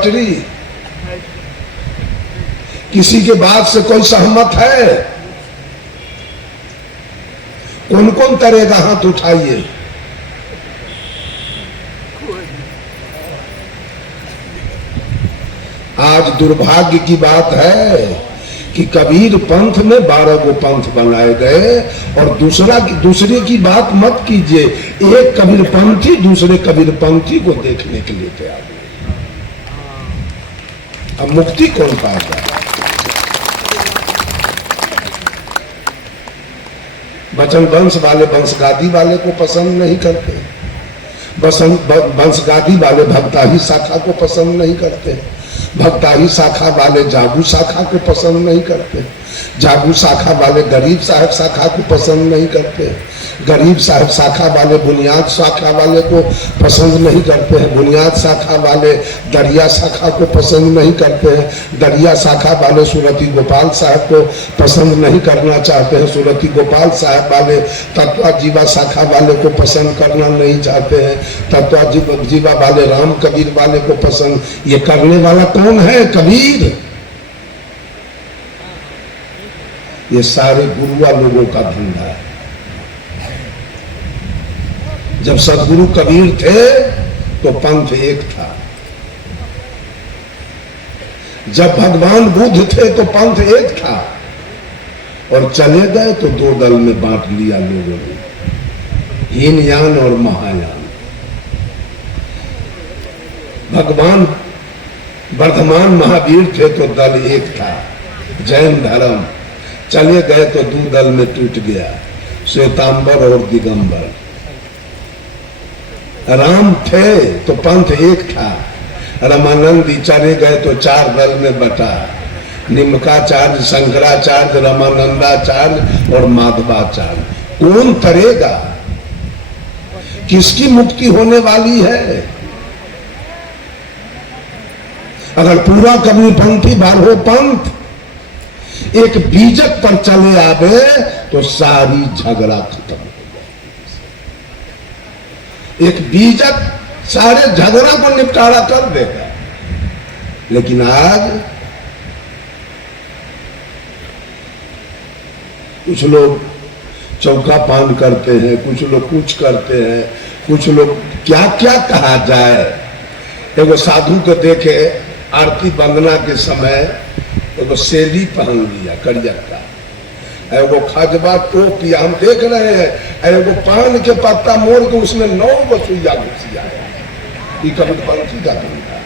पटरी। किसी के बात से कोई सहमत है? कौन कौन करेगा? हाथ उठाइए। आज दुर्भाग्य की बात है कि कबीर पंथ में 12 गो पंथ बनाए गए और दूसरे की बात मत कीजिए। एक कबीर पंथी दूसरे कबीर पंथी को देखने के लिए तैयार नहीं। अब मुक्ति कौन पाएगा? वचन वंश वाले वंशगादी वाले को पसंद नहीं करते, वंशगादी वाले भक्ताही शाखा को पसंद नहीं करते, भक्ताही शाखा वाले जागू शाखा को पसंद नहीं करते, जागू शाखा वाले गरीब साहब शाखा को पसंद नहीं करते, गरीब साहब शाखा वाले बुनियाद शाखा वाले को पसंद नहीं करते हैं, बुनियाद शाखा वाले दरिया शाखा को पसंद नहीं करते हैं, दरिया शाखा वाले सुरती गोपाल साहब को पसंद नहीं करना चाहते हैं, सुरती गोपाल साहब वाले तत्वा जीवा शाखा वाले को पसंद करना नहीं चाहते हैं, तत्वा जीवा वाले राम कबीर वाले को पसंद। ये करने वाला कौन है? कबीर। ये सारे गुरुआ लोगों का धंधा है। जब सदगुरु कबीर थे तो पंथ एक था, जब भगवान बुद्ध थे तो पंथ एक था, और चले गए तो 2 दल में बांट लिया लोगों ने, हीनयान और महायान। भगवान वर्धमान महावीर थे तो दल एक था, जैन धर्म। चले गए तो 2 दल में टूट गया, श्वेतांबर और दिगंबर। राम थे तो पंथ एक था, रामानंदी चले गए तो 4 दल में बटा, निम्काचार्य, शंकराचार्य, रामानंदाचार्य और माधवाचार्य। कौन तरेगा? किसकी मुक्ति होने वाली है? अगर पूरा कबीर पंथी 12 पंथ एक बीजक पर चले आवे तो सारी झगड़ा खत्म हो जाए। एक बीजक सारे झगड़ा को निपटारा कर देगा। लेकिन आज कुछ लोग चौका पान करते हैं, कुछ लोग कुछ करते हैं, कुछ लोग क्या क्या कहा जाए। एगो साधु को देखे आरती वंदना के समय एगो सेली पहन लिया करियक्का, एगो खजबा टोपी हम देख रहे हैं, एगो पान के पत्ता मोड़ के उसमें 9 गो सुइया घुसियाया। ये कबीर पंथी का धंधा।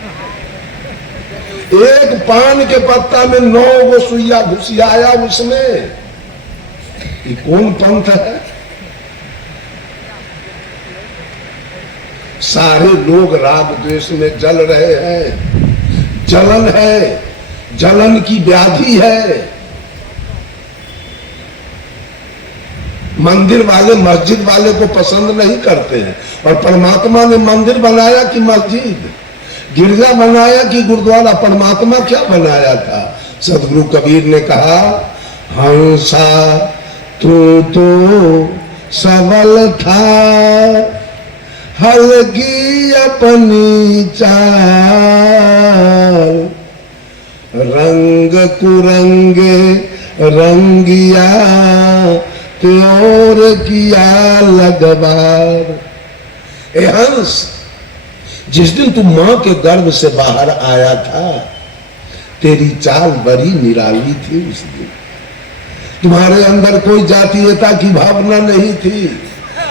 एक पान के पत्ता में 9 गो सुइया घुसियाया उसमें। ये कौन पंथ है? सारे लोग राग द्वेष में जल रहे हैं। जलन है, जलन की व्याधि है। मंदिर वाले मस्जिद वाले को पसंद नहीं करते हैं, और परमात्मा ने मंदिर बनाया कि मस्जिद, गिरजा बनाया कि गुरुद्वारा? परमात्मा क्या बनाया था? सदगुरु कबीर ने कहा, हंसा तू तो सबल था, हलगी अपनी चाल, रंग कुरंगे रंगिया त्योर किया लगवार। ए हंस, जिस दिन तू मां के गर्भ से बाहर आया था, तेरी चाल बड़ी निराली थी। उस दिन तुम्हारे अंदर कोई जातीयता की भावना नहीं थी,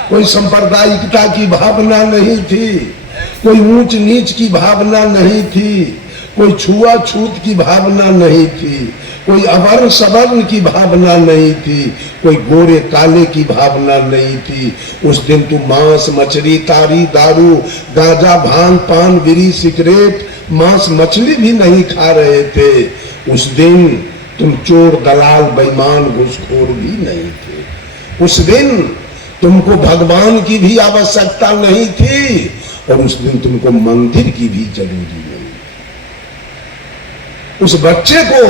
कोई सांप्रदायिकता की भावना नहीं थी, कोई ऊंच नीच की भावना नहीं थी, कोई छुआछूत की भावना नहीं थी, कोई अवर्ण सवर्ण की भावना नहीं थी, कोई गोरे काले की भावना नहीं थी। उस दिन तू मांस मछली तारी दारू गांजा भांग पान बीड़ी सिगरेट मांस मछली भी नहीं खा रहे थे। उस दिन तुम चोर दलाल बेईमान घुसखोर भी नहीं थे। उस दिन तुमको भगवान की भी आवश्यकता नहीं थी, और उस दिन तुमको मंदिर की भी जरूरी नहीं थी। उस बच्चे को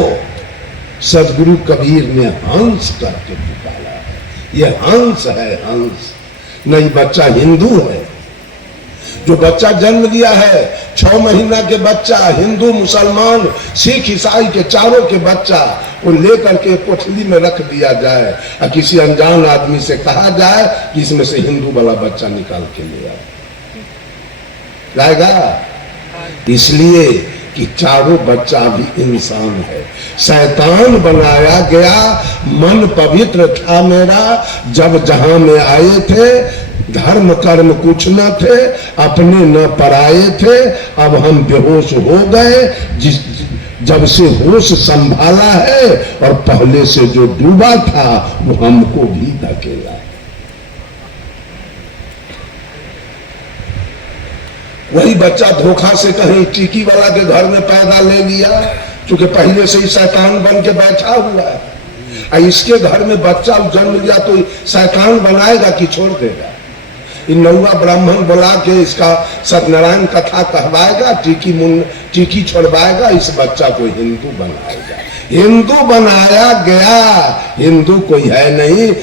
सदगुरु कबीर ने हंस करके पुकारा है। ये हंस है, हंस नहीं। बच्चा हिंदू है, जो बच्चा जन्म लिया है 6 महीना के बच्चा, हिंदू मुसलमान सिख ईसाई के चारों के बच्चा वो लेकर के कोठली में रख दिया जाए और किसी अनजान आदमी से कहा जाए कि इसमें से हिंदू वाला बच्चा निकाल के ले आओ, लाएगा? इसलिए कि चारों बच्चा भी इंसान है। शैतान बनाया गया, मन पवित्र था मेरा, जब जहां में आए थे धर्म कर्म कुछ न थे, अपने न पराए थे, अब हम बेहोश हो गए। जब से होश संभाला है और पहले से जो डूबा था वो हमको भी धकेला है। वही बच्चा धोखा से कहीं टीकी वाला के घर में पैदा ले लिया, क्योंकि पहले से ही शैतान बन के बैठा हुआ है। इसके घर में बच्चा जन्म लिया तो शैतान बनाएगा कि छोड़ देगा? इन नौवा ब्राह्मण बुला के इसका सत्यनारायण कथा कहवाएगा, टीकी छोड़वाएगा, इस बच्चा को हिंदू बनाएगा। हिंदू बनाया गया, हिंदू कोई है नहीं।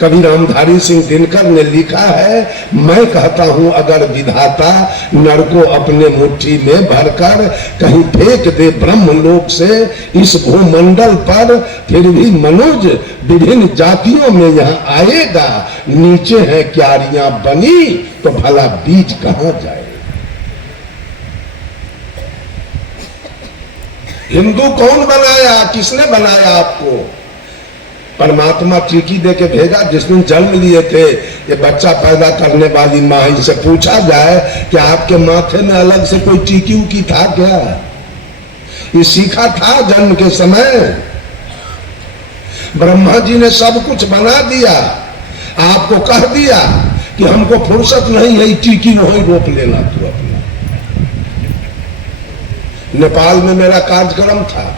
कवि रामधारी सिंह दिनकर ने लिखा है, मैं कहता हूं अगर विधाता नर को अपने मुट्ठी में भरकर कहीं फेंक दे ब्रह्मलोक से इस भूमंडल पर, फिर भी मनुज विभिन्न जातियों में यहाँ आएगा। नीचे है क्यारियां बनी तो भला बीज कहां जाए? हिंदू कौन बनाया? किसने बनाया आपको? परमात्मा टीकी दे के भेजा। जिस दिन जन्म लिए थे ये बच्चा पैदा करने वाली माँ से पूछा जाए कि आपके माथे में अलग से कोई टीकी उकी था क्या? ये सीखा था जन्म के समय? ब्रह्मा जी ने सब कुछ बना दिया, आपको कह दिया कि हमको फुर्सत नहीं है, टीकी वहीं रोक लेना तू अपना। नेपाल में मेरा कार्यक्रम था,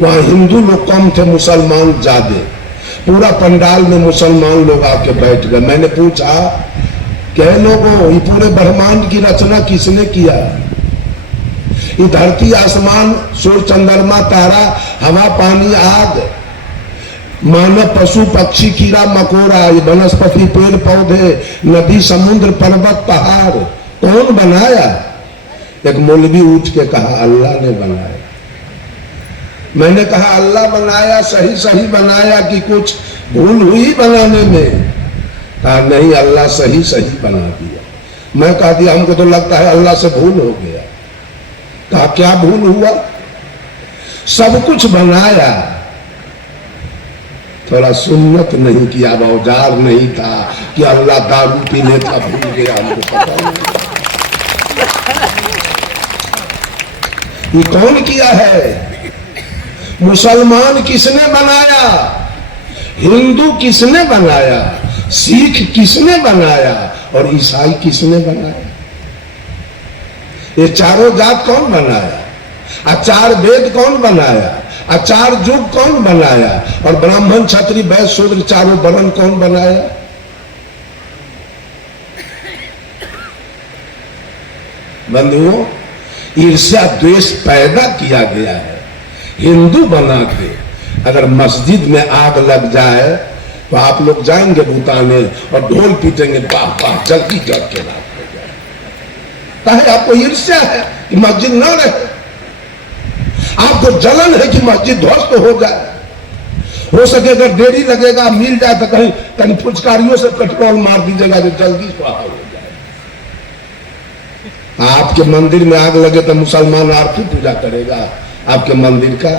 वहां हिंदू लोग कम थे, मुसलमान ज्यादा। पूरा पंडाल में मुसलमान लोग आके बैठ गए। मैंने पूछा, क्या लोगों, ये पूरे ब्रह्मांड की रचना किसने किया? ये धरती आसमान सूर्य चंद्रमा तारा हवा पानी आग मानव पशु पक्षी कीड़ा मकोड़ा, ये वनस्पति पेड़ पौधे नदी समुद्र पर्वत पहाड़ कौन बनाया? एक मौलवी उठ के कहा अल्लाह ने बनाया। मैंने कहा अल्लाह बनाया, सही सही बनाया कि कुछ भूल हुई बनाने में? कहा नहीं, अल्लाह सही सही बना दिया। मैं कहा दिया हमको तो लगता है अल्लाह से भूल हो गया। कहा क्या भूल हुआ? सब कुछ बनाया, थोड़ा सुन्नत नहीं किया, औजार नहीं था कि अल्लाह दारू पीने था भूल गया, हमको पता नहीं। ये कौन किया है? मुसलमान किसने बनाया? हिंदू किसने बनाया? सिख किसने बनाया? और ईसाई किसने बनाया? ये चारों जात कौन बनाया? आचार वेद कौन बनाया? आचार युग कौन बनाया? और ब्राह्मण क्षत्रिय वैश्य शूद्र चारों वर्ण कौन बनाया? बंधुओं, ईर्ष्या द्वेष पैदा किया गया है। हिंदू बना के अगर मस्जिद में आग लग जाए तो आप लोग जाएंगे बुताने और ढोल पीटेंगे, वाह वाह जल्दी जल के रात हो जाए। काहे? आपको ईर्ष्या है कि मस्जिद न रहे, आपको जलन है कि मस्जिद ध्वस्त हो जाए। हो सके अगर देरी लगेगा मिल जाए तो कहीं फुचकारियों से पेट्रोल मार दीजिएगा जो जल्दी स्वाहा हो जाए। आपके मंदिर में आग लगे तो मुसलमान आरती पूजा करेगा आपके मंदिर का?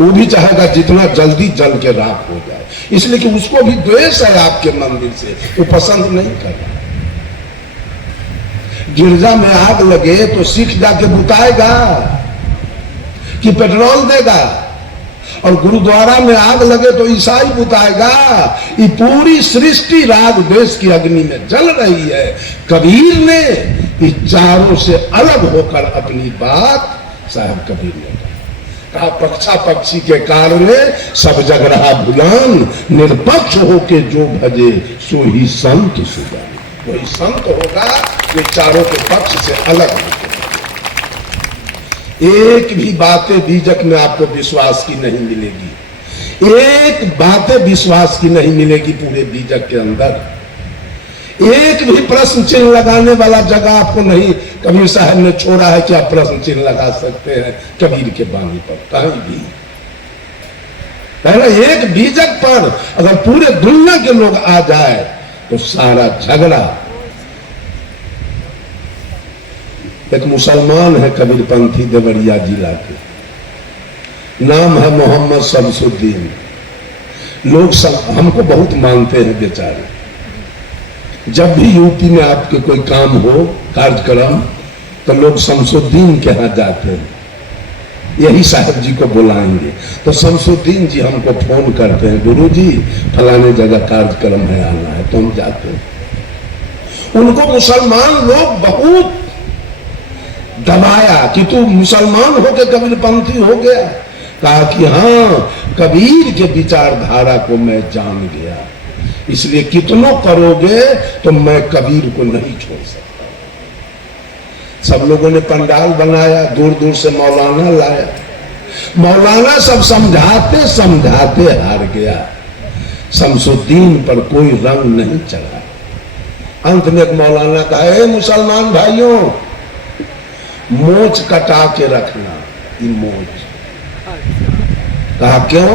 वो भी चाहेगा जितना जल्दी जल के राख हो जाए, इसलिए कि उसको भी द्वेष है आपके मंदिर से, वो पसंद नहीं कर रहा। गिरजा में आग लगे तो सिख जाके बुताएगा कि पेट्रोल देगा, और गुरुद्वारा में आग लगे तो ईसाई बुताएगा। ये पूरी सृष्टि राग द्वेष की अग्नि में जल रही है। कबीर ने इस चारों से अलग होकर अपनी बात साहब कबीर ने कहा, पक्षा पक्षी के कारण सब जग रहा भुलान, निरपक्ष होके जो भजे सो ही संत सुजान। वही संत होगा जो चारों के पक्ष से अलग होगा। एक भी बातें बीजक में आपको विश्वास की नहीं मिलेगी, एक बातें विश्वास की नहीं मिलेगी पूरे बीजक के अंदर। एक भी प्रश्न चिन्ह लगाने वाला जगह आपको नहीं कबीर साहब ने छोड़ा है कि आप प्रश्न चिन्ह लगा सकते हैं कबीर के बानी पर, कहीं भी। पहला एक बीजक पर अगर पूरे दुनिया के लोग आ जाए तो सारा झगड़ा। एक मुसलमान है कबीरपंथी देवरिया जिला के, नाम है मोहम्मद शमसुद्दीन। लोग सब हमको बहुत मानते हैं बेचारे। जब भी यूपी में आपके कोई काम हो कार्यक्रम तो लोग शमसुद्दीन के यहाँ जाते हैं, यही साहब जी को बुलाएंगे तो शमसुद्दीन जी हमको फोन करते हैं, गुरु जी फलाने जगह कार्यक्रम है, आना है, तो हम जाते हैं। उनको मुसलमान लोग बहुत दबाया कि तू मुसलमान होके कबीरपंथी हो गया। कहा कि हाँ, कबीर के विचारधारा को मैं जान गया, इसलिए कितनों करोगे तो मैं कबीर को नहीं छोड़ सकता। सब लोगों ने पंडाल बनाया, दूर दूर से मौलाना लाया। मौलाना सब समझाते समझाते हार गया, शमसुद्दीन पर कोई रंग नहीं चढ़ा। अंत में एक मौलाना कहा, हे मुसलमान भाइयों, मोच कटा के रखना, ये मोच। कहा क्यों?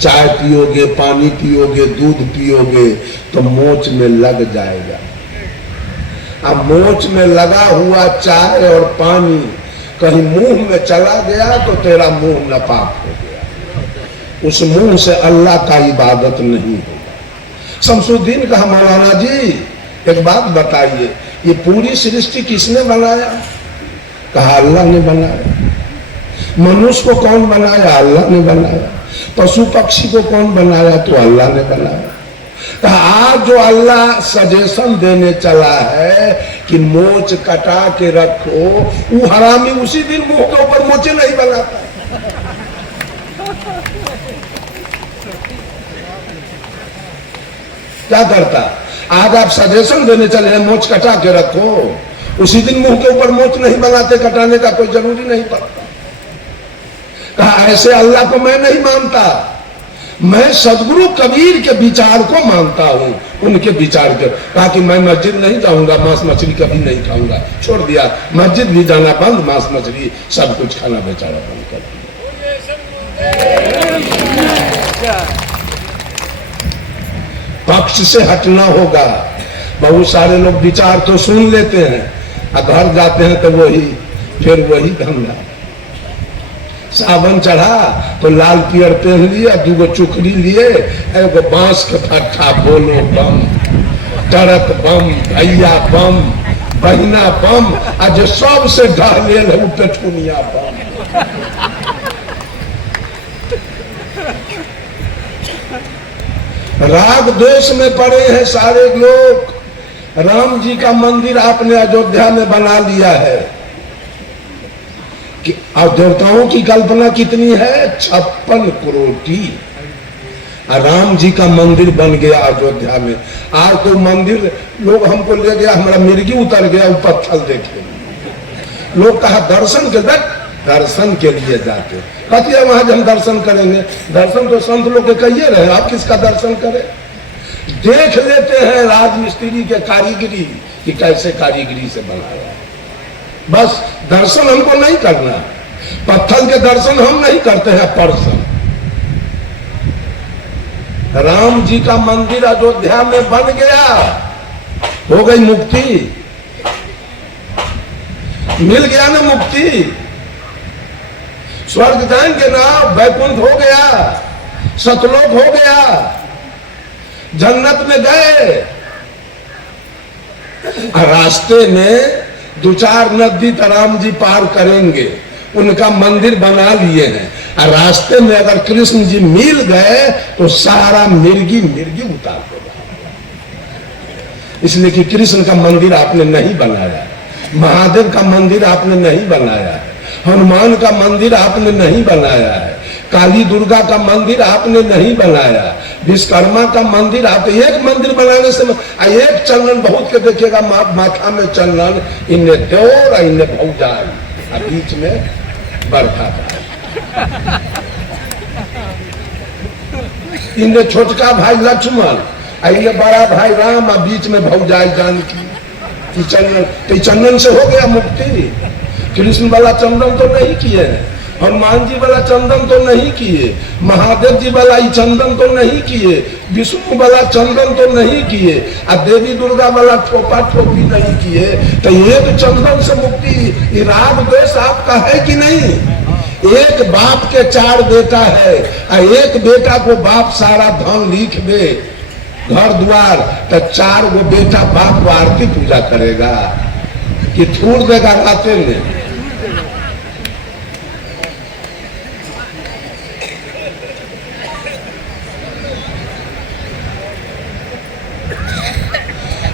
चाय पियोगे, पानी पियोगे, दूध पियोगे तो मोच में लग जाएगा। अब मोच में लगा हुआ चाय और पानी कहीं मुंह में चला गया तो तेरा मुंह नापाक हो गया, उस मुंह से अल्लाह का इबादत नहीं होगा। शमसुद्दीन कहा, मौलाना जी एक बात बताइए, ये पूरी सृष्टि किसने बनाया? कहा अल्लाह ने बनाया। मनुष्य को कौन बनाया? अल्लाह ने बनाया। पशु पक्षी को कौन बनाया? तो अल्लाह ने बनाया। कहा आज जो अल्लाह सजेशन देने चला है कि मोच कटा के रखो, वो हरामी उसी दिन मुंह के ऊपर मोचे नहीं बनाता। क्या करता? आज आप सजेशन देने चले हैं मोच कटा के रखो, उसी दिन मुंह के ऊपर मोच नहीं बनाते, कटाने का कोई जरूरी नहीं पड़ता। कहा ऐसे अल्लाह को मैं नहीं मानता, मैं सदगुरु कबीर के विचार को मानता हूं, उनके विचार के। कहा कि मैं मस्जिद नहीं जाऊंगा, मांस मछली कभी नहीं खाऊंगा, छोड़ दिया। मस्जिद भी जाना बंद, मांस मछली सब कुछ खाना बेचारा बंद कर दिया। पक्ष से हटना होगा। बहुत सारे लोग विचार तो सुन लेते हैं, घर जाते हैं तो फिर वही धंधा। सावन चढ़ा तो लाल पियर पहन लिया, दूगो चुकरी लिए, एगो बांस के फट्ठा, बोलो बम, टरक बम, भैया बम, बहिना बम, आज सबसे ढाले पेठुनिया बम। राग द्वेष में पड़े हैं सारे लोग। राम जी का मंदिर आपने अयोध्या में बना लिया है कि और देवताओं की कल्पना कितनी है? 56 करोड़। राम जी का मंदिर बन गया अयोध्या में। आज तो मंदिर लोग हमको ले गया, हमारा मिर्गी उतर गया, वो पत्थर देखे। लोग कहा दर्शन के लिए जाते, कहती है वहां हम दर्शन करेंगे। दर्शन तो संत लोग के कहिए रहे, आप किसका दर्शन करें? देख लेते हैं राजमिस्त्री के कारीगरी कि कैसे कारीगरी से बनाया, बस दर्शन हमको नहीं करना। पत्थर के दर्शन हम नहीं करते हैं, पर्सन। राम जी का मंदिर अयोध्या में बन गया, हो गई मुक्ति, मिल गया ना मुक्ति। स्वर्ग जाएंगे ना, वैकुंठ हो गया, सतलोक हो गया, जन्नत में गए। रास्ते में 2-4 नदी राम जी पार करेंगे, उनका मंदिर बना लिए हैं। और रास्ते में अगर कृष्ण जी मिल गए तो सारा मिर्गी उतार देगा। इसलिए कि कृष्ण का मंदिर आपने नहीं बनाया, महादेव का मंदिर आपने नहीं बनाया है, हनुमान का मंदिर आपने नहीं बनाया है, काली दुर्गा का मंदिर आपने नहीं बनाया, विश्वकर्मा का मंदिर आप एक मंदिर बनाने से एक चंदन बहुत के देखिएगा, माथा में चंदन, इन्हें देवर इन्हें भौजाई, बीच में बरखा का, इन्हें छोटका भाई लक्ष्मण, ये बड़ा भाई राम और बीच में भौजाई जानकी, चंदन से हो गया मुक्ति। कृष्ण वाला चंदन तो नहीं किए, हनुमान जी वाला चंदन तो नहीं किए, महादेव जी वाला चंदन तो नहीं किए, विष्णु वाला चंदन तो नहीं किए, और देवी दुर्गा वाला ठोपा ठोपी नहीं किए। तो ये तो चंदन से मुक्ति। राग द्वेष आपका है कि नहीं? एक बाप के 4 बेटा है, और एक बेटा को बाप सारा धन लिख दे, घर द्वार, तो 4 वो बेटा बाप को आरती पूजा करेगा कि थूर देगा राते में?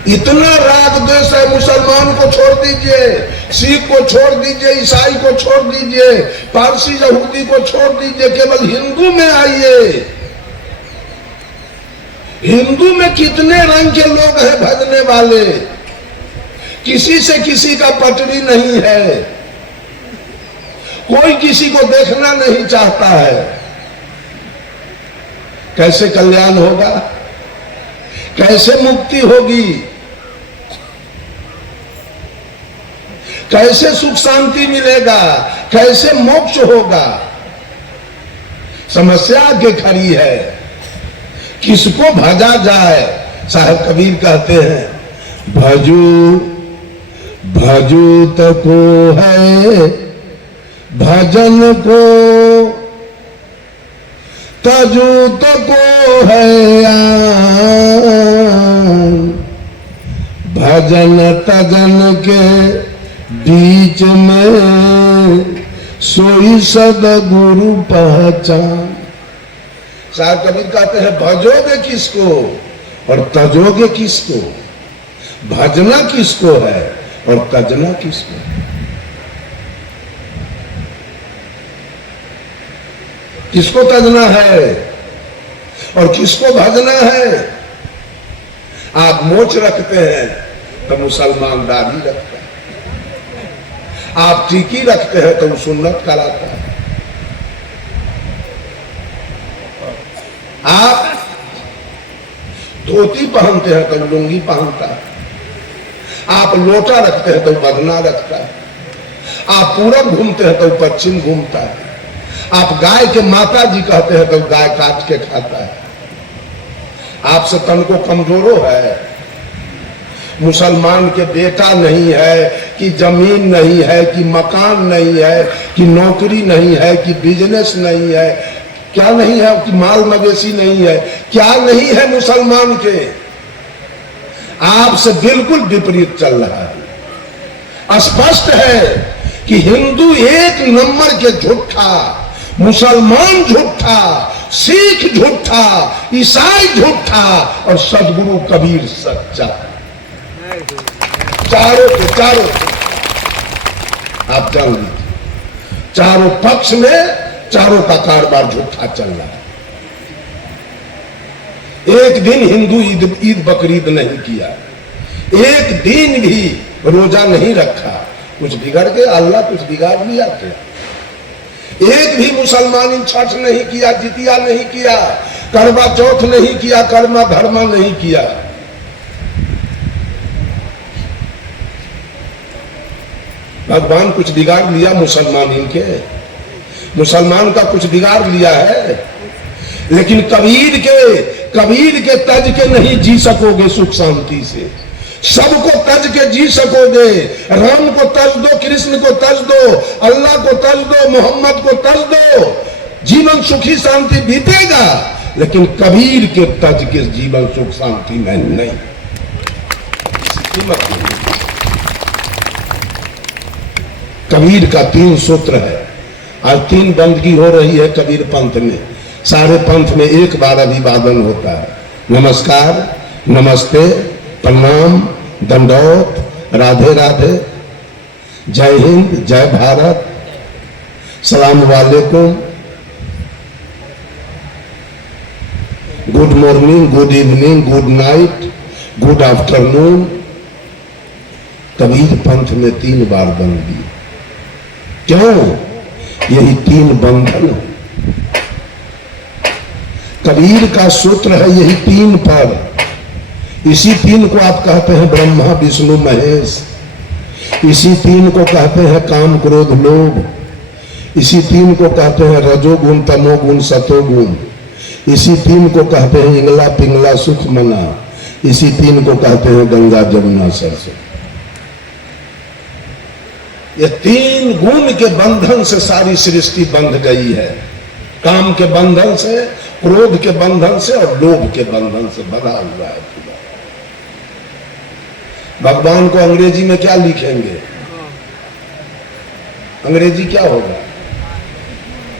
इतना राग द्वेष है। मुसलमान को छोड़ दीजिए, सिख को छोड़ दीजिए, ईसाई को छोड़ दीजिए, पारसी यहूदी को छोड़ दीजिए, केवल हिंदू में आइए। हिंदू में कितने रंग के लोग हैं भजने वाले, किसी से किसी का पटरी नहीं है, कोई किसी को देखना नहीं चाहता है। कैसे कल्याण होगा? कैसे मुक्ति होगी? कैसे सुख शांति मिलेगा? कैसे मोक्ष होगा? समस्या के खड़ी है, किसको भजा जाए? साहब कबीर कहते हैं, भजू भजू तको है भजन को, तजू तको है भजन तजन के बीच में सोई सदगुरु पहचान। साहब कबीर कहते हैं, भजोगे किसको और तजोगे किसको? भजना किसको है और तजना किसको? किसको तजना है और किसको भजना है? आप मोच रखते हैं तो मुसलमान दाढ़ी रखता है, आप टीकी रखते हैं तो सुन्नत कराता है, आप धोती पहनते हैं तो लुंगी पहनता है, आप लोटा रखते हैं तो बदना रखता है, आप पूरब घूमते हैं तो पश्चिम घूमता है, आप गाय के माता जी कहते हैं तो गाय काट के खाता है। आपसे तन को कमजोरो है। मुसलमान के बेटा नहीं है कि जमीन नहीं है कि मकान नहीं है कि नौकरी नहीं है कि बिजनेस नहीं है, क्या नहीं है कि माल मवेशी नहीं है, क्या नहीं है मुसलमान के? आपसे बिल्कुल विपरीत चल रहा है। स्पष्ट है कि हिंदू 1 नंबर के झूठा, मुसलमान झूठा, सिख झूठा, ईसाई झूठा और सदगुरु कबीर सच्चा। चारों के चारों आप जान लीजिए, चारों पक्ष में चारों का कारोबार झूठा चल रहा है। एक दिन हिंदू ईद बकरीद नहीं किया, एक दिन भी रोजा नहीं रखा, कुछ बिगड़ गया? अल्लाह कुछ बिगाड़ लिया क्या? एक भी मुसलमान छठ नहीं किया, जितिया नहीं किया, करवा चौथ नहीं किया, कर्मा धर्मा नहीं किया। भगवान कुछ बिगाड़ लिया मुसलमान इनके? मुसलमान का कुछ बिगाड़ लिया है? लेकिन कबीर के तज के नहीं जी सकोगे सुख शांति से। सबको तज के जी सकोगे। राम को तज दो, कृष्ण को तज दो, अल्लाह को तज दो, मोहम्मद को तज दो, जीवन सुखी शांति बीतेगा। लेकिन कबीर के तज के जीवन सुख शांति में नहीं। कबीर का 3 सूत्र है। आज 3 बंदगी हो रही है कबीर पंथ में। सारे पंथ में एक बार अभिवादन होता है। नमस्कार, नमस्ते, प्रणाम, दंडौत, राधे राधे, जय हिंद, जय भारत, सलाम वालेकुम, good morning, good evening, good night, good afternoon. Kabir Panth में 3 बार बंदगी। क्यों? यही 3 बंधन। कबीर का सूत्र है यही 3 पर। इसी तीन को आप कहते हैं ब्रह्मा विष्णु महेश। इसी तीन को कहते हैं काम क्रोध लोभ। इसी तीन को कहते हैं रजोगुण तमोगुण सतोगुण। इसी तीन को कहते हैं इंगला पिंगला सुख मना। इसी तीन को कहते हैं गंगा जमुना सरस्वती। ये तीन गुण के बंधन से सारी सृष्टि बंध गई है। काम के बंधन से, क्रोध के बंधन से और लोभ के बंधन से बंधा हुआ है। भगवान को अंग्रेजी में क्या लिखेंगे? अंग्रेजी क्या होगा?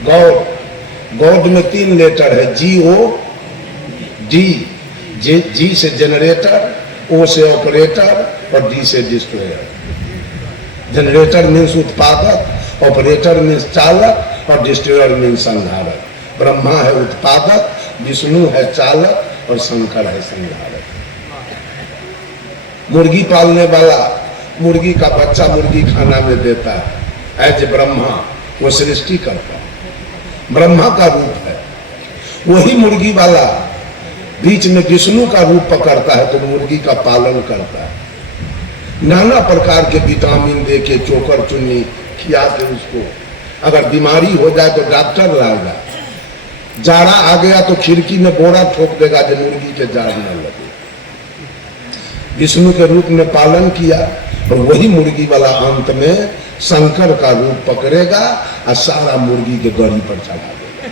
गॉड। गॉड में 3 लेटर है, GOD। जी से जनरेटर, O से ऑपरेटर और D से डिस्ट्रॉयर। जनरेटर मीन्स उत्पादक, ऑपरेटर मीन्स चालक और डिस्ट्रॉयर मीन्स संहारक। ब्रह्मा है उत्पादक, विष्णु है चालक और शंकर है संहारक। मुर्गी पालने वाला मुर्गी का बच्चा मुर्गी खाना में देता है। एज ब्रह्मा वो सृष्टि करता है, ब्रह्मा का रूप है। वही मुर्गी वाला बीच में विष्णु का रूप पकड़ता है तो मुर्गी का पालन करता है। नाना प्रकार के विटामिन दे के चोकर चुन्नी खिला के उसको, अगर बीमारी हो जाए तो डॉक्टर लाएगा। जाड़ा आ गया तो खिड़की में बोरा ठोक देगा जो मुर्गी के जाड़ न लगे। विष्णु के रूप में पालन किया और वही मुर्गी वाला अंत में शंकर का रूप पकड़ेगा और सारा मुर्गी के गड़ी पर चढ़ा देगा।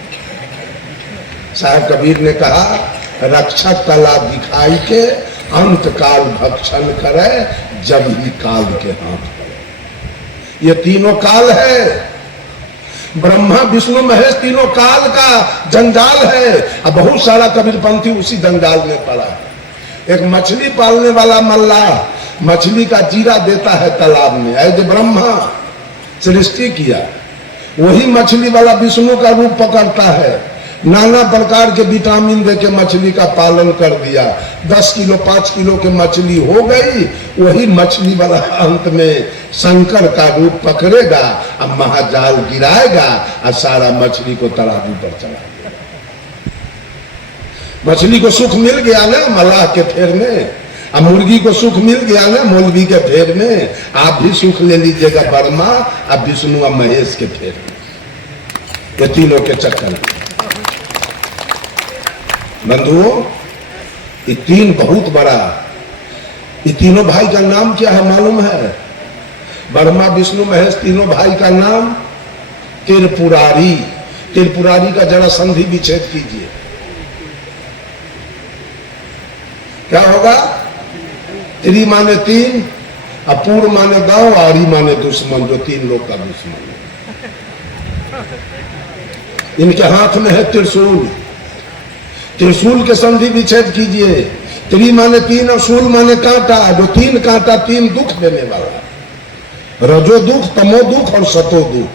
साहब कबीर ने कहा, रक्षक कला दिखाई के अंत काल भक्षण करे, जब ही काल के हाथ पड़े। ये तीनों काल है, ब्रह्मा विष्णु महेश, तीनों काल का जंजाल है। अब बहुत सारा कबीरपंथी उसी जंजाल में पड़ा है। एक मछली पालने वाला मल्लाह मछली का जीरा देता है तालाब में। ऐसे ब्रह्मा सृष्टि किया, वही मछली वाला विष्णु का रूप पकड़ता है। नाना प्रकार के विटामिन दे के मछली का पालन कर दिया। 10 किलो 5 किलो के मछली हो गई, वही मछली वाला अंत में शंकर का रूप पकड़ेगा, अब महाजाल गिराएगा और सारा मछली को तराजू पर चढ़ा देगा। मछली को सुख मिल गया ना मलाह के फेर में, अब मुर्गी को सुख मिल गया ना मौलवी के फेर में। आप भी सुख ले लीजिएगा ब्रह्मा, अब विष्णु और महेश के फेर में, ये तीनों के चक्कर में। बंधुओं, ये तीन बहुत बड़ा, ये तीनों भाई का नाम क्या है मालूम है? ब्रह्मा विष्णु महेश तीनों भाई का नाम त्रिपुरारी। त्रिपुरारी का जरा संधि विच्छेद कीजिए, क्या होगा? त्रि माने 3, अपूर्व माने गांव, आरी माने दुश्मन, जो 3 लोग का दुश्मन है। इनके हाथ में है त्रिशूल। त्रिशूल के संधि विच्छेद कीजिए। त्रि माने 3 और शूल माने कांटा, जो 3 कांटा 3 दुख देने वाला। रजो दुख, तमो दुख और सतो दुख,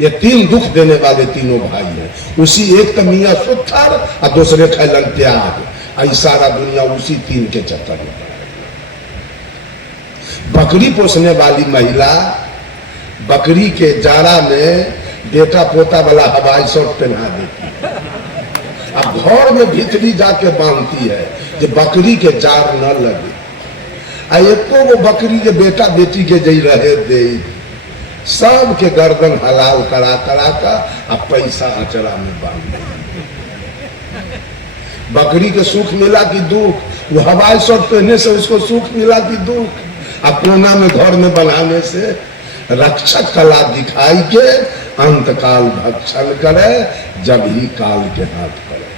ये 3 दुख देने वाले तीनों भाई हैं। उसी एक तो मियां सुत्थर और दूसरे खैलन त्याग। सारा दुनिया उसी 3 के चक्कर में। बकरी पोसने वाली महिला बकरी के जाड़ा में बेटा पोता वाला हवाई शॉट पहना देती है, अब घर में भीतरी जाके बांधती है कि बकरी के जाड़ न लगे। एको वो बकरी के बेटा बेटी के जई रहे दे, सब के गर्दन हलाल करा करा का अब पैसा अचरा में बांध दे। बकरी के सुख मिला कि दुख? वो हवाई शॉट पहनने से उसको सुख मिला कि दुख? अब कोना में घर में बनाने से रक्षक कला दिखाई के अंत काल भक्षण करे, जब ही काल के हाथ पड़े।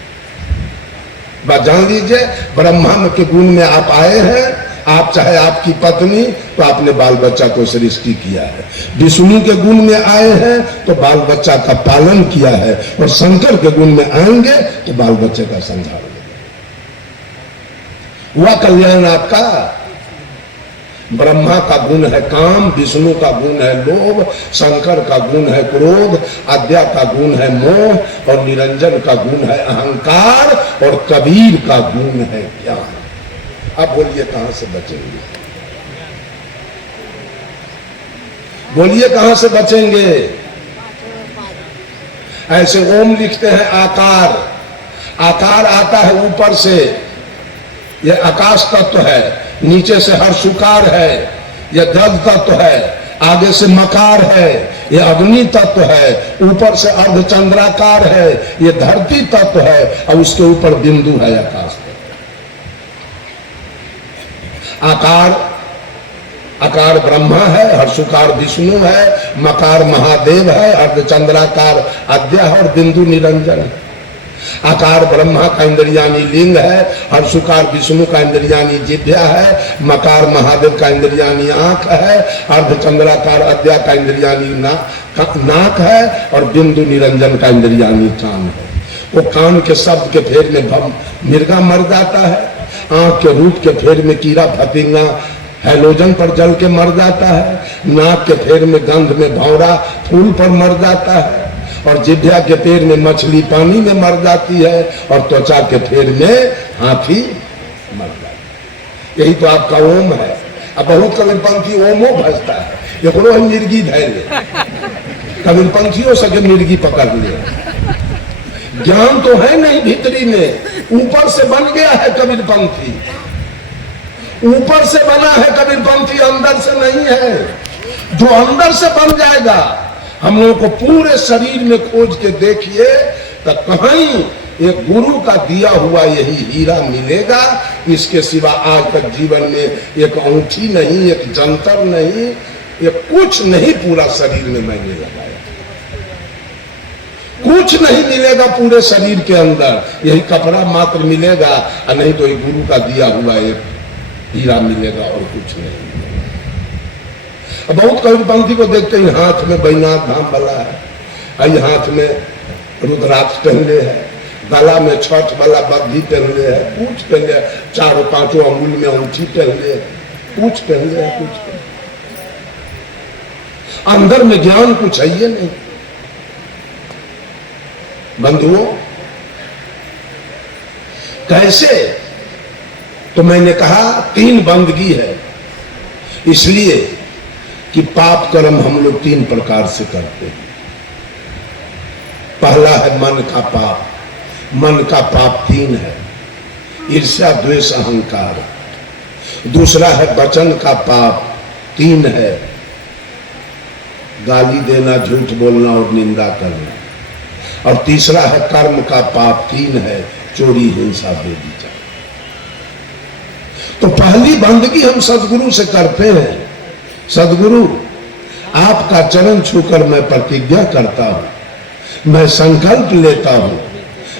बस जान लीजिए, ब्रह्मा के गुण में आप आए हैं। आप चाहे आपकी पत्नी, तो आपने बाल बच्चा को सृष्टि किया है। विष्णु के गुण में आए हैं तो बाल बच्चा का पालन किया है, और शंकर के गुण में आएंगे तो बाल बच्चे का संहार हुआ। कल्याण आपका। ब्रह्मा का गुण है काम, विष्णु का गुण है लोभ, शंकर का गुण है क्रोध, आद्या का गुण है मोह, और निरंजन का गुण है अहंकार, और कबीर का गुण है ज्ञान। अब बोलिए कहां से बचेंगे? बोलिए कहां से बचेंगे? ऐसे ओम लिखते हैं आकार, आकार आता है ऊपर से, ये आकाश तत्व है, नीचे से हर्षुकार है, ये जल तत्व है, आगे से मकार है, ये अग्नि तत्व है, ऊपर से अर्धचंद्राकार है, ये धरती तत्व है, और उसके ऊपर बिंदु है आकाश तत्व। आकार, आकार ब्रह्मा है, हर्षुकार विष्णु है, मकार महादेव है, अर्धचंद्राकार अद्या है और बिंदु निरंजन है। आकार ब्रह्मा का इंद्रियानी लिंग है, हर्षुकार विष्णु का इंद्रियानी जिह्वा है, मकार महादेव का इंद्रियानी आंख है, अर्धचंद्राकार अद्या का इंद्रियानी नाक है और बिंदु निरंजन का इंद्रियानी कान है। वो कान के शब्द के फेर में मिर्गा मर जाता है, आंख के रूप के फेर में कीड़ा फतिंगा हैलोजन पर जल के मर जाता है, नाक के फेर में गंध में भौरा फूल पर मर जाता है, और जिह्वा के पेड़ में मछली पानी में मर जाती है, और त्वचा के फेर में हाथी मर जाता है। यही तो आपका ओम है। अब बहुत कबीरपंथी ओमो भजता है, एकरो हम मिर्गी धैर्य, कबीरपंथी हो सके मिर्गी पकड़ ले। ज्ञान तो है नहीं भीतरी में, ऊपर से बन गया है कबीरपंथी, ऊपर से बना है कबीरपंथी, अंदर से नहीं है। जो अंदर से बन जाएगा, हम लोगों को पूरे शरीर में खोज के देखिए तो कहीं एक गुरु का दिया हुआ यही हीरा मिलेगा। इसके सिवा आज तक जीवन में एक अंगूठी नहीं, एक जंतर नहीं, एक कुछ नहीं पूरा शरीर में मैंने लगाया, कुछ नहीं मिलेगा पूरे शरीर के अंदर, यही कपड़ा मात्र मिलेगा, और नहीं तो एक गुरु का दिया हुआ एक हीरा मिलेगा और कुछ नहीं। बहुत कबीरपंथी को देखते हैं हाथ में बैनाथ धाम वाला है, हाथ में रुद्राक्ष पहले है, गला में छठ वाला बद्धी पहले है, पूछ पहले है, चारों पांचों अंगुल में अंगूठी पहले है, पूछ पहले है, कुछ पहले। अंदर में ज्ञान कुछ है ये नहीं। बंधुओं कैसे, तो मैंने कहा 3 बंदगी है, इसलिए कि पाप कर्म हम लोग 3 प्रकार से करते हैं। पहला है मन का पाप, मन का पाप 3 है, ईर्ष्या द्वेष अहंकार। दूसरा है वचन का पाप 3 है, गाली देना, झूठ बोलना और निंदा करना। और तीसरा है कर्म का पाप 3 है, चोरी, हिंसा, बेविचार। तो पहली बंदगी हम सदगुरु से करते हैं। सदगुरु आपका चरण छूकर मैं प्रतिज्ञा करता हूं, मैं संकल्प लेता हूं,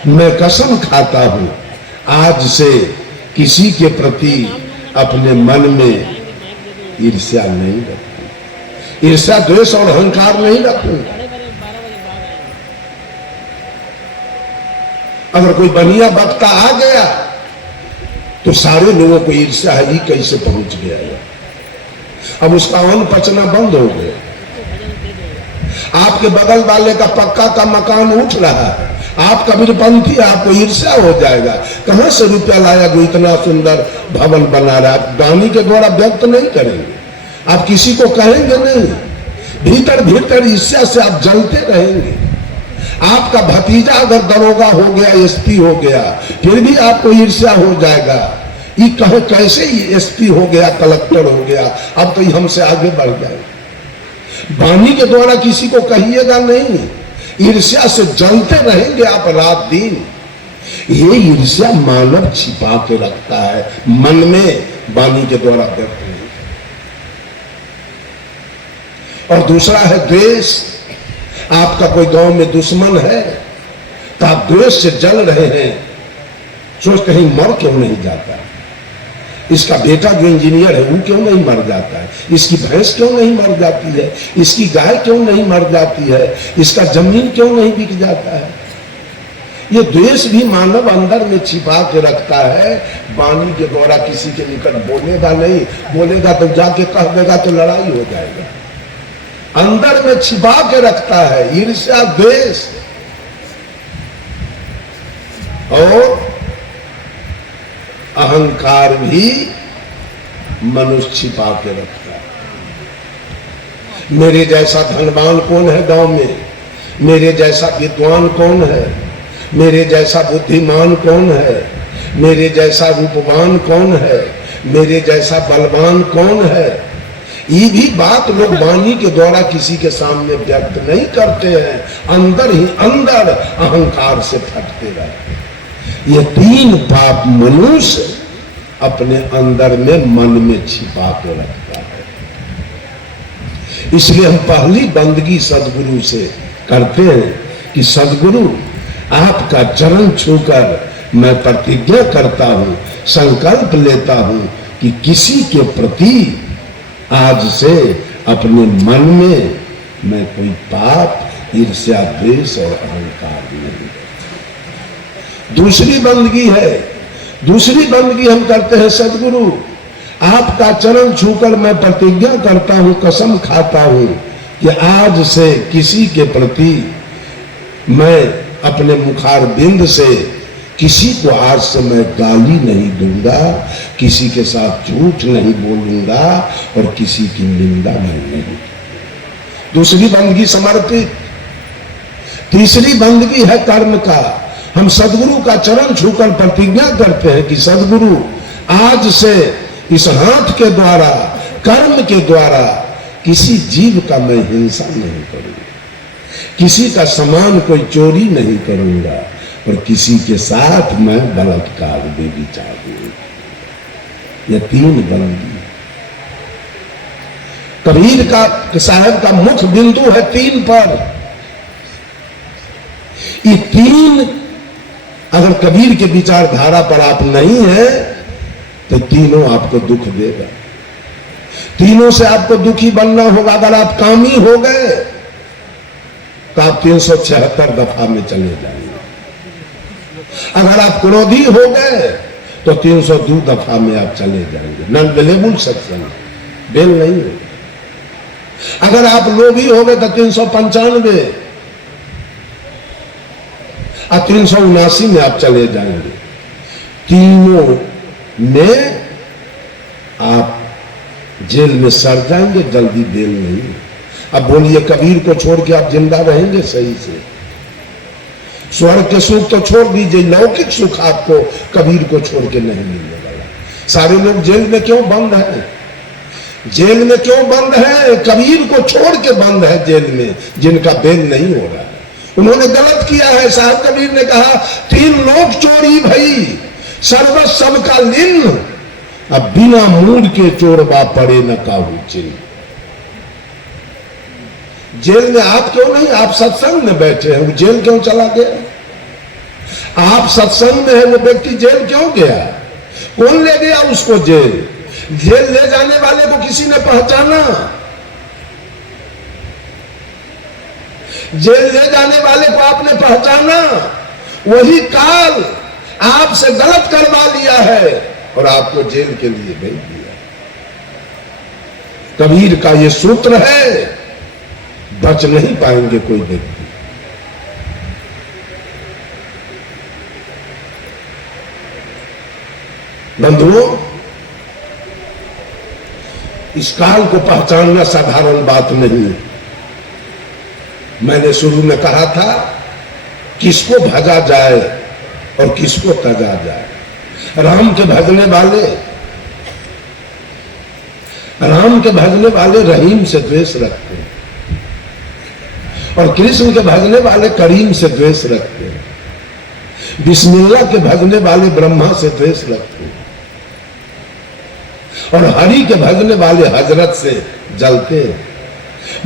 मैं कसम खाता हूं, आज से किसी के प्रति अपने मन में ईर्ष्या नहीं रखूंगा, ईर्ष्या द्वेष और अहंकार नहीं रखूंगा। अगर कोई बढ़िया वक्ता आ गया तो सारे लोगों को ईर्ष्या है, ही कैसे पहुंच गया है, अब उसका अन्न पचना बंद हो गया। आपके बगल वाले का पक्का का मकान उठ रहा है, आप कबीरपंथी, आपको ईर्ष्या हो जाएगा, कहां से रुपया लाया जो इतना सुंदर भवन बना रहा है। दानी के द्वारा व्यक्त नहीं करेंगे, आप किसी को कहेंगे नहीं, भीतर भीतर ईर्ष्या से आप जलते रहेंगे। आपका भतीजा अगर दरोगा हो गया, एसपी हो गया, फिर भी आपको ईर्ष्या हो जाएगा, ये कहे कैसे एसपी हो गया, कलेक्टर हो गया, अब तो हमसे आगे बढ़ जाएगा। वाणी के द्वारा किसी को कहिएगा नहीं, ईर्ष्या से जलते रहेंगे आप रात दिन। ये ईर्ष्या मानव छिपा के रखता है मन में, वाणी के द्वारा व्यक्त नहीं। और दूसरा है द्वेष। आपका कोई गांव में दुश्मन है तो आप द्वेष से जल रहे हैं, सोच कहीं मर क्यों नहीं जाता, इसका बेटा जो इंजीनियर है वो क्यों नहीं मर जाता है, इसकी भैंस क्यों नहीं मर जाती है, इसकी गाय क्यों नहीं मर जाती है, इसका जमीन क्यों नहीं बिक जाता है। ये द्वेष भी मानव अंदर में छिपा के रखता है, वाणी के द्वारा किसी के निकट बोलेगा नहीं, बोलेगा तो जाके कह देगा तो लड़ाई हो जाएगा। अंदर में छिपा के रखता है ईर्ष्या द्वेष। और अहंकार भी मनुष्य छिपा के रखता है। मेरे जैसा धनवान कौन है गांव में, मेरे जैसा विद्वान कौन है, मेरे जैसा बुद्धिमान कौन है, मेरे जैसा रूपवान कौन है, मेरे जैसा बलवान कौन है। ये भी बात लोग वाणी के द्वारा किसी के सामने व्यक्त नहीं करते हैं, अंदर ही अंदर अहंकार से फटते रहते हैं। ये तीन पाप मनुष्य अपने अंदर में मन में छिपा के रखता है। इसलिए हम पहली बंदगी सदगुरु से करते हैं कि सदगुरु आपका चरण छूकर मैं प्रतिज्ञा करता हूं, संकल्प लेता हूं कि किसी के प्रति आज से अपने मन में मैं कोई पाप, ईर्ष्या, द्वेष और अहंकार नहीं। दूसरी बंदगी है, दूसरी बंदगी हम करते हैं सदगुरु आपका चरण छूकर मैं प्रतिज्ञा करता हूं, कसम खाता हूं कि आज से किसी के प्रति मैं अपने मुखार बिंद से किसी को आज से मैं गाली नहीं दूंगा, किसी के साथ झूठ नहीं बोलूंगा और किसी की निंदा नहीं। दूसरी बंदगी समर्पित। तीसरी बंदगी है कर्म का। हम सदगुरु का चरण छूकर प्रतिज्ञा करते हैं कि सदगुरु आज से इस हाथ के द्वारा, कर्म के द्वारा किसी जीव का मैं हिंसा नहीं करूंगा, किसी का सामान कोई चोरी नहीं करूंगा और किसी के साथ मैं बलात्कार बेविचार दूंगा। यह तीन बंदगी। कबीर का साहब का मुख्य बिंदु है तीन पर। ये तीन अगर कबीर के विचारधारा पर आप नहीं है तो तीनों आपको दुख देगा। तीनों से आपको दुखी बनना होगा। अगर आप कामी हो गए तो आप 376 दफा में चले जाएंगे। अगर आप क्रोधी हो गए तो 302 दफा में आप चले जाएंगे। नॉन अवेलेबल सत्संग, बेल नहीं होगा। अगर आप लोभी हो गए तो 395 और 379 में आप चले जाएंगे। तीनों में आप जेल में सड़ जाएंगे, जल्दी बेल नहीं। अब बोलिए कबीर को छोड़ के आप जिंदा रहेंगे सही से? स्वर्ग के सुख तो छोड़ दीजिए, लौकिक सुख आपको कबीर को छोड़ के नहीं मिलने वाला। सारे लोग जेल में क्यों बंद हैं? जेल में क्यों बंद है? कबीर को छोड़ के बंद है जेल में, जिनका बेल नहीं हो रहा है। उन्होंने गलत किया है। साहब कबीर ने कहा 3 लोग चोरी भई, सर्वस्व सबका लिन, अब बिना मूड के चोरबा पड़े न काहू चिन्ह। जेल में आप क्यों नहीं? आप सत्संग में बैठे हैं, वो जेल क्यों चला गया? आप सत्संग में है, वो व्यक्ति जेल क्यों गया? कौन ले गया उसको जेल? जेल ले जाने वाले को किसी ने पहचाना? जेल ले जाने वाले को आपने पहचाना? वही काल आपसे गलत करवा लिया है और आपको जेल के लिए भेज दिया। कबीर का ये सूत्र है, बच नहीं पाएंगे कोई व्यक्ति। बंधुओं, इस काल को पहचानना साधारण बात नहीं है। मैंने शुरू में कहा था किसको भजा जाए और किसको तजा जाए। राम के भजने वाले रहीम से द्वेष रखते हैं और कृष्ण के भजने वाले करीम से द्वेष रखते हैं। बिस्मिल्लाह के भजने वाले ब्रह्मा से द्वेष रखते हैं और हरि के भजने वाले हजरत से जलते हैं।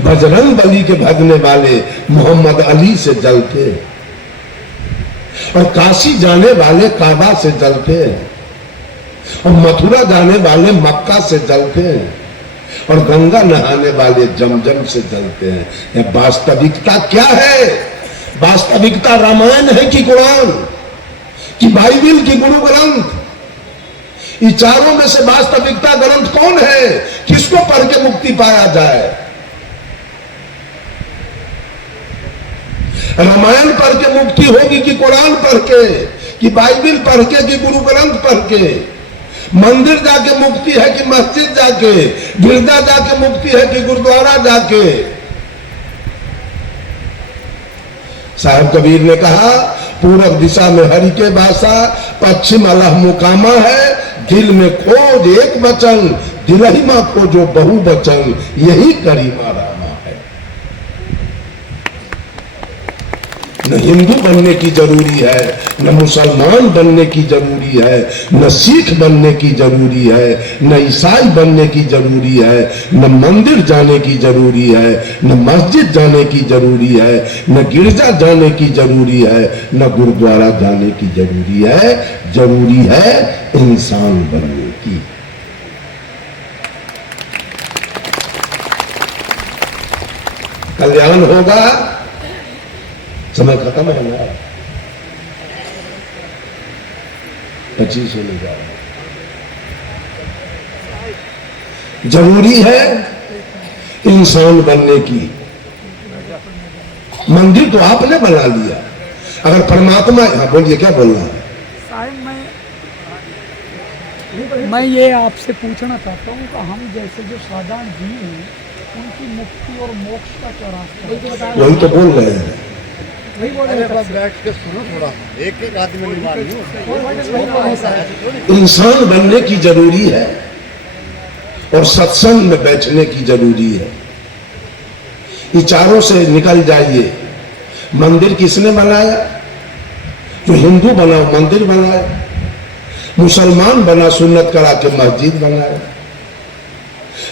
बजरंग बली के भजने वाले मोहम्मद अली से जलते हैं और काशी जाने वाले काबा से जलते हैं और मथुरा जाने वाले मक्का से जलते हैं और गंगा नहाने वाले जमजम से जलते हैं। यह वास्तविकता क्या है? वास्तविकता रामायण है कि कुरान कि बाइबिल की गुरु ग्रंथ? ये चारों में से वास्तविकता ग्रंथ कौन है? किसको पढ़ के मुक्ति पाया जाए? रामायण पढ़ के मुक्ति होगी कि कुरान पढ़ के, कि बाइबिल पढ़ के, कि गुरु ग्रंथ पढ़ के? मंदिर जाके मुक्ति है कि मस्जिद जाके? गिरजा जाके मुक्ति है कि गुरुद्वारा जाके? साहब कबीर ने कहा, पूरब दिशा में हरि के भाषा, पश्चिम अल्लाह मुकामा है, दिल में खोज एक वचन, दिलहिमा खोजो बहु वचन, यही करीमा रामा है। न हिंदू बनने की जरूरी है, न मुसलमान बनने की जरूरी है, न सिख बनने की जरूरी है, न ईसाई बनने की जरूरी है, न मंदिर जाने की जरूरी है, न मस्जिद जाने की जरूरी है, न गिरजा जाने की जरूरी है, न गुरुद्वारा जाने की जरूरी है। जरूरी है इंसान बनने की। कल्याण होगा। समय खत्म है ना, 25 होने जा रहा है। जरूरी है इंसान बनने की। मंदिर तो आपने बना लिया, अगर परमात्मा, हाँ बोलिए, क्या बोल रहा है? मैं ये आपसे पूछना चाहता हूँ कि हम जैसे जो साधारण जीव हैं, उनकी मुक्ति और मोक्ष का क्या रास्ता है? वही तो बोल रहे हैं। बैठ के सुनो थोड़ा, एक एक आदमी इंसान बनने की जरूरी है और सत्संग में बैठने की जरूरी है। विचारों से निकल जाइए। मंदिर किसने बनाया? जो हिंदू बना मंदिर बनाया, मुसलमान बना सुन्नत करा के मस्जिद बनाया,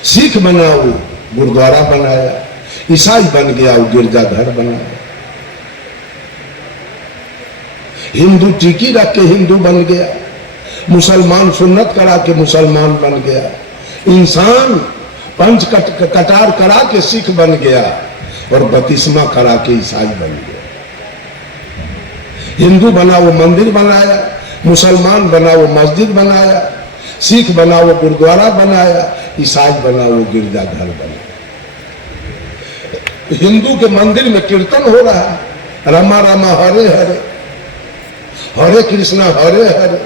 सिख बना वो गुरुद्वारा बनाया, ईसाई बन गया वो गिरजाघर बनाया, हिंदू टीकी रख के हिंदू बन गया, मुसलमान सुन्नत करा के मुसलमान बन गया, इंसान पंच कटार करा के सिख बन गया और बतिस्मा करा के ईसाई बन गया। हिंदू बना वो मंदिर बनाया, मुसलमान बना वो मस्जिद बनाया, सिख बना वो गुरुद्वारा बनाया, ईसाई बना वो गिरजाघर बनाया। हिंदू के मंदिर में कीर्तन हो रहा है, रमा रमा हरे हरे, हरे कृष्णा हरे हरे।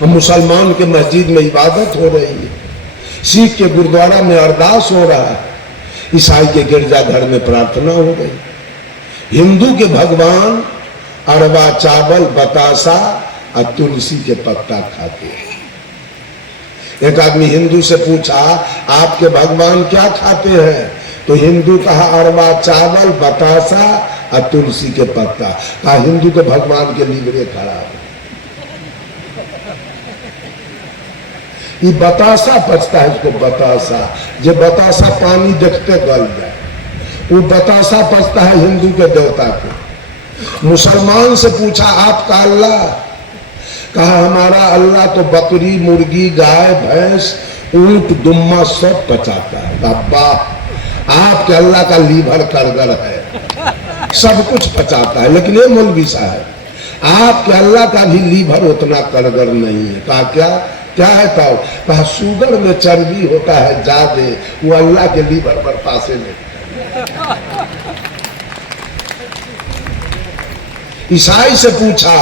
और मुसलमान के मस्जिद में इबादत हो रही है, सिख के गुरुद्वारा में अरदास हो रहा है, ईसाई के गिरजाघर में प्रार्थना हो रही। हिंदू के भगवान अरवा चावल बतासा और तुलसी के पत्ता खाते हैं। एक आदमी हिंदू से पूछा, आपके भगवान क्या खाते हैं? तो हिंदू कहा अरवा चावल बतासा और तुलसी के पत्ता। कहा हिंदू के भगवान के लीवरे खराब है, ये बतासा पचता है, इसको बतासा, जो बतासा पानी देखते गल जाए, वो बतासा पचता है हिंदू के देवता को। मुसलमान से पूछा आपका अल्लाह? कहा हमारा अल्लाह तो बकरी मुर्गी गाय भैंस ऊंट दुम्मा सब पचाता है। बाबा आपके अल्लाह का लीवर करगर है, सब कुछ पचाता है। लेकिन ये मौलवी साहब आपके अल्लाह का भी लीवर उतना करगर नहीं है। कहा क्या क्या है? कहा शुगर में चर्बी होता है ज्यादा, वो अल्लाह के लीवर पर पासे नहीं। ईसाई से पूछा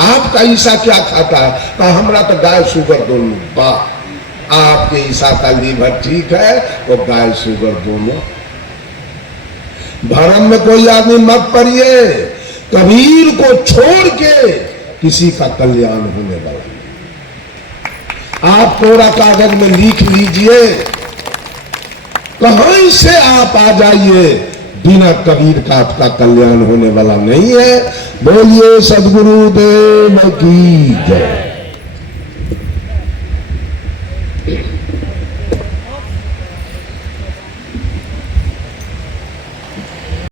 आपका ईसा क्या खाता है? कहा हमरा तो गाय शुगर दोनों। वाह, आपके ईसा का लीवर ठीक है और गाय शुगर दोनों। भरम में कोई आदमी मत पड़िए, कबीर को छोड़ के किसी का कल्याण होने वाला नहीं। आप कोरा कागज में लिख लीजिए, कहां से आप आ जाइए, बिना कबीर का आपका कल्याण होने वाला नहीं है। बोलिए सद्गुरुदेव की जय।